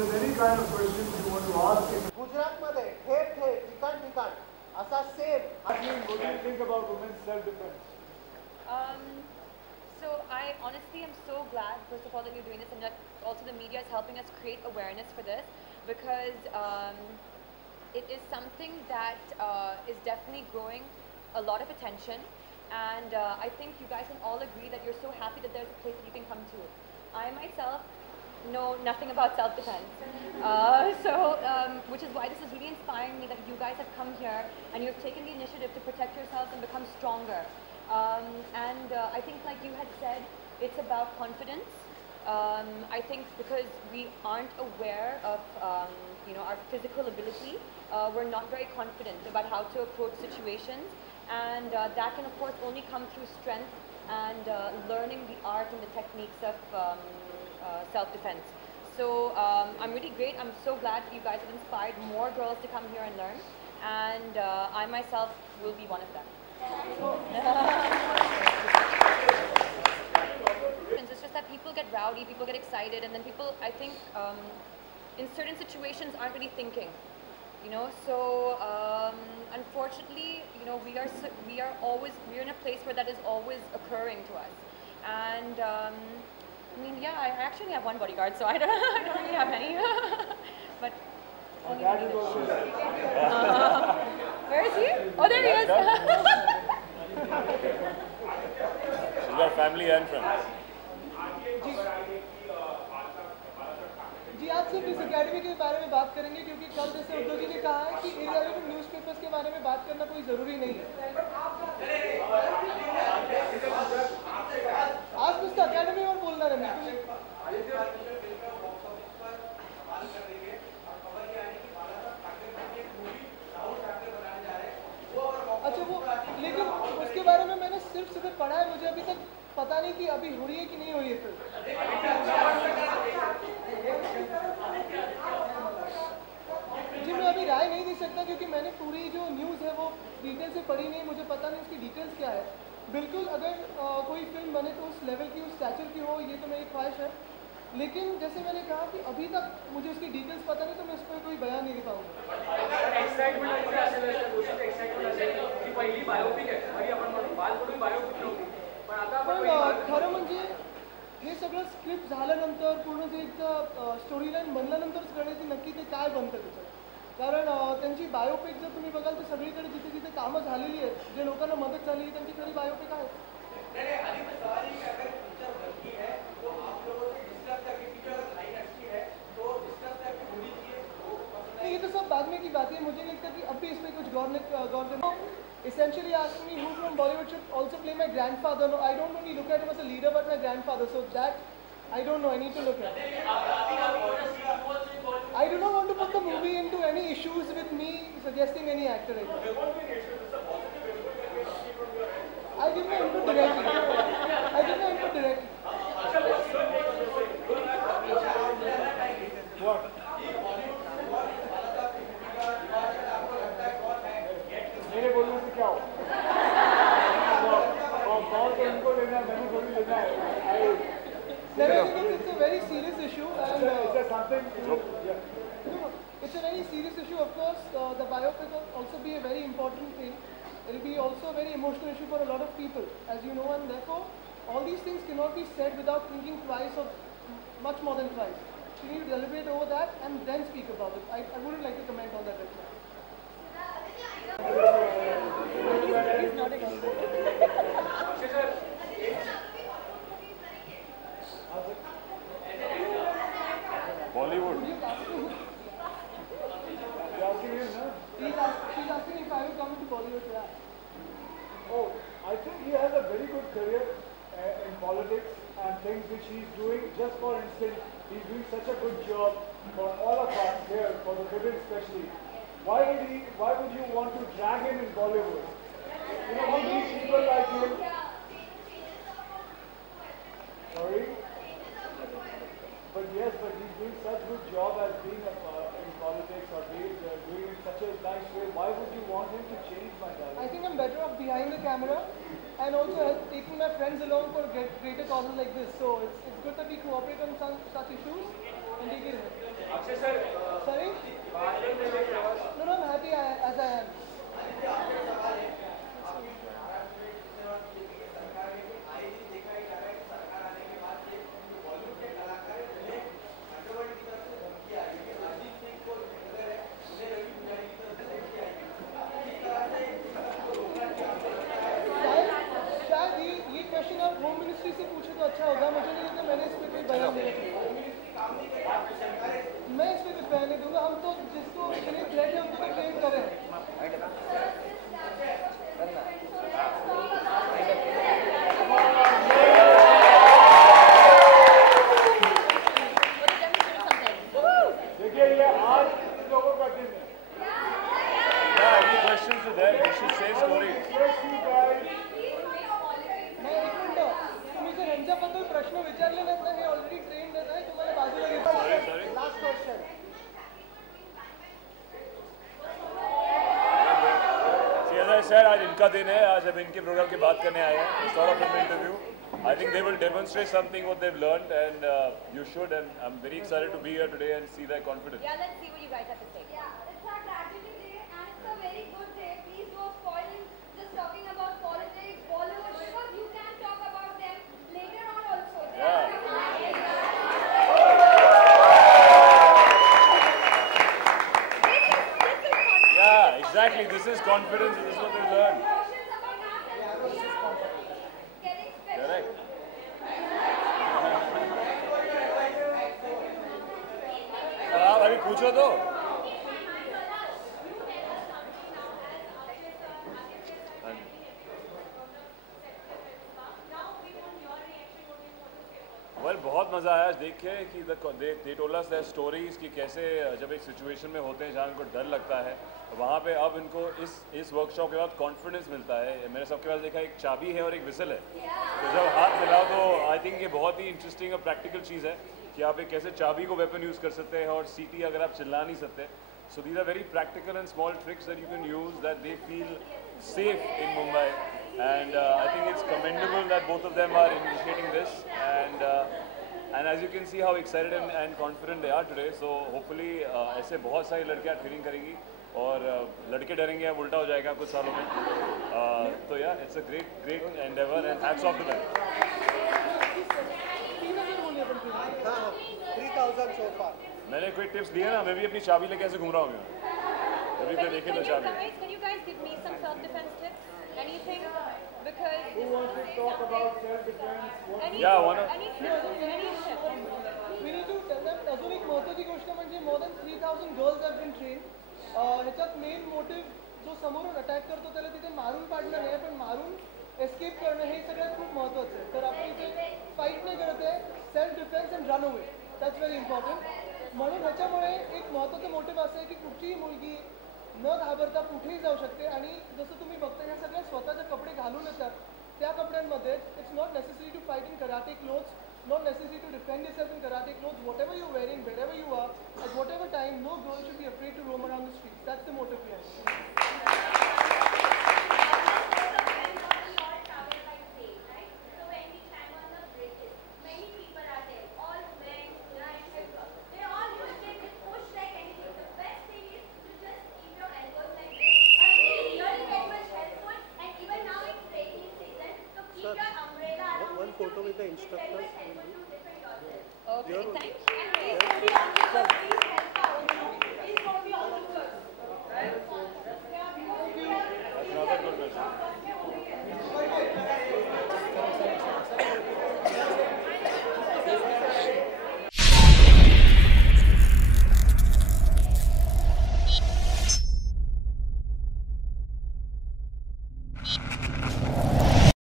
there's any kind of questions you want to ask him. गुजरातमध्ये ठेर ठेर ठिकाण ठिकाण असा same. What do you think about women's self-defense? So I honestly am so glad, first of all, that you're doing this, and that also the media is helping us create awareness for this, because it is something that is definitely growing a lot of attention, and I think you guys can all agree that you're so happy that there's a place that you can come to. I myself know nothing about self-defense, which is why this is really inspiring me that you guys have come here and you've taken the initiative to protect yourselves and become stronger. I think, like you had said, it's about confidence. I think because we aren't aware of our physical ability, we're not very confident about how to approach situations, and that can of course only come through strength and learning the art and the techniques of self-defense. So I'm really great. I'm so glad that you guys have inspired more girls to come here and learn, and I myself will be one of them. It's just that people get rowdy, people get excited, and then people, I think, in certain situations aren't really thinking, So unfortunately, we're in a place where that is always occurring to us, and I mean, yeah, I actually have one bodyguard, so I don't really have many, but. Where is he? Oh, there he is. She's got family and friends. जी आज सिर्फ इस academy के बारे में बात करेंगे क्योंकि कल जैसे उद्धव जी ने कहा है कि इरेलेवेंट न्यूज़पेपर्स के बारे में बात करना कोई ज़रूरी नहीं है. आज कुछ तो अकेडमी और बोलना रहे. अच्छा वो लेकिन उसके बारे में मैंने सिर्फ पढ़ा है. मुझे अभी तक पता नहीं कि अभी हो रही है कि नहीं हो रही है फिल्म. जी मैं अभी राय नहीं दे सकता क्योंकि मैंने पूरी जो न्यूज़ है वो डिटेल से पढ़ी नहीं. मुझे पता नहीं उसकी डिटेल्स क्या है. बिल्कुल अगर कोई फिल्म बने तो उस लेवल की, उस स्टैचर की हो, ये तो मेरी ख्वाहिश है. लेकिन जैसे मैंने कहा कि अभी तक मुझे उसकी डिटेल्स पता नहीं, तो मैं उस पर कोई बयान नहीं दे पाऊंगा. पण खरं म्हणजे हे सगळं स्क्रिप्ट झाल्यानंतर पूर्ण जे एकदा स्टोरी लाईन बनल्यानंतरच कळेल की नक्की ते काय बनतं त्याचं. कारण त्यांची बायोपिक जर तुम्ही बघाल तर सगळीकडे जिथे जिथे कामं झालेली आहेत, जे लोकांना मदत झाली त्यांची खरी बायोपिक आहे. ये तो सब बाद में की बात है. मुझे नहीं लगता कि अब भी इस पर कुछ गौर देना. Essentially asking me who from Bollywood should also play my grandfather. No, I don't really look at him as a leader, but my grandfather. So that I don't know. I need to look at. I do not want to put the movie into any issues with me suggesting any actor right now. I give my input directly. What? मेरे बोलने से क्या हो? और तो इनको लेना है, मैंने थोड़ी लेना है. It's a very serious issue, and is there something? It's a very serious issue. Of course, the biopic will also be a very important thing. It will be also a very emotional issue for a lot of people, as you know, and therefore, all these things cannot be said without thinking twice or much more than twice. So you need to deliberate over that and then speak about it. I wouldn't like to comment on that right now. He's nodding. Bollywood. She's asking if I will come into Bollywood. Yeah. Oh, I think he has a very good career in politics and things which he's doing. Just for instance, he's doing such a good job for all of us here, for the women especially. Why would you want to drag him in Bollywood? We need people like him. Sorry? But yes, but he's doing such good job as being in politics or doing it in such a nice way. Why would you want him to change my dialogue? I think I'm better off behind the camera and also taking my friends along for greater causes like this. So it's good that we cooperate on such issues and take it. Sorry? No, no, I'm happy as I am. शायद ये question आप home ministry से पूछे तो अच्छा होगा. मुझे नहीं लगता मैंने इस पर कोई बयान नहीं रखा. मैं इस पर कुछ बयान नहीं दूंगा. हम तो जिसको इतने थ्रेट है उनको तो ट्रेन कर रहे हैं. देखिए ये आज इन लोगों का दिन है. Yeah, any questions to them? They should say stories. Yes, you guys. नाही, एक मिनिटं. तुम्ही जर ह्यांच्याबद्दल प्रश्न विचारले नाहीत ना, हे ऑलरेडी ट्रेन देत आहे. तुम्हाला बाजूला घेतो. Sorry. Last question. See, as I said, आज इनका दिन है. आज हम इनके प्रोग्राम की बात करने आए हैं. It's sort of an interview. I think they will demonstrate something what they've learned, and you should. And I'm very excited to be here today and see their confidence. Yeah, let's see what you guys have to say. Yeah, it's our tragedy day and it's a very good day. Please don't spoil it just talking about politics, Bollywood, because you can talk about them later on also. Yeah, exactly. This is confidence. This is what they've learned. Emotions about ourselves. We are getting special. Correct. आप अभी पूछो तो. Well, बहुत मज़ा आया देख के कि they told us their stories कि कैसे जब एक सिचुएशन में होते हैं जहाँ उनको डर लगता है, वहाँ पे अब इनको इस वर्कशॉप के बाद कॉन्फिडेंस मिलता है. मैंने सबके पास देखा एक चाबी है और एक विसल है. तो जब हाथ मिलाओ तो आई थिंक ये बहुत ही इंटरेस्टिंग और प्रैक्टिकल चीज़ है कि आप एक कैसे चाबी को वेपन यूज़ कर सकते हैं और सीटी अगर आप चिल्ला नहीं सकते. So these are very practical and small tricks that you can use that they feel safe in Mumbai, and I think it's commendable that both of them are initiating this, and as you can see how excited and confident they are today. So hopefully ऐसे बहुत सारी लड़कियाँ training करेंगी और लड़के डरेंगे अब उल्टा हो जाएगा कुछ सालों में. तो yeah, it's a great endeavor and hats off to them. 3,000 so far. मैंने कोई टिप्स दिए ना, मैं भी अपनी चाबी लेके ऐसे घूम रहा हूँ. अभी तो देखे तो चाबी. Can you guys give me some self-defense tips? Anything? Because Who wants to talk about self-defense? What Yeah, one of- any tip. We need to tell them. अजून एक महत्त्वाची गोष्ट म्हणजे more than 3,000 girls have been trained. ह्याच्यात main motive जो समोरून attack करतो त्याला तिथे मारून पाडणं नाही, पण मारून एस्केप करणं हे सगळ्यात खूप महत्त्वाचं आहे. तर आपण इथे फाईट नाही करत आहे, self defence and run away. That's very important. म्हणून ह्याच्यामुळे एक महत्त्वाचं मोटिव्ह असं आहे की कुठचीही मुलगी न घाबरता कुठेही जाऊ शकते. आणि जसं तुम्ही बघता ह्या सगळ्या स्वतःचे कपडे घालून येतात, त्या कपड्यांमध्ये it's not necessary to fight in karate clothes, not necessary to defend yourself in karate clothes. Whatever you're wearing, wherever you are, at whatever time, no girl should be afraid to roam around the streets. That's the motive behind it. One photo with the instructors. Okay, thank you. Please help out. Please don't be all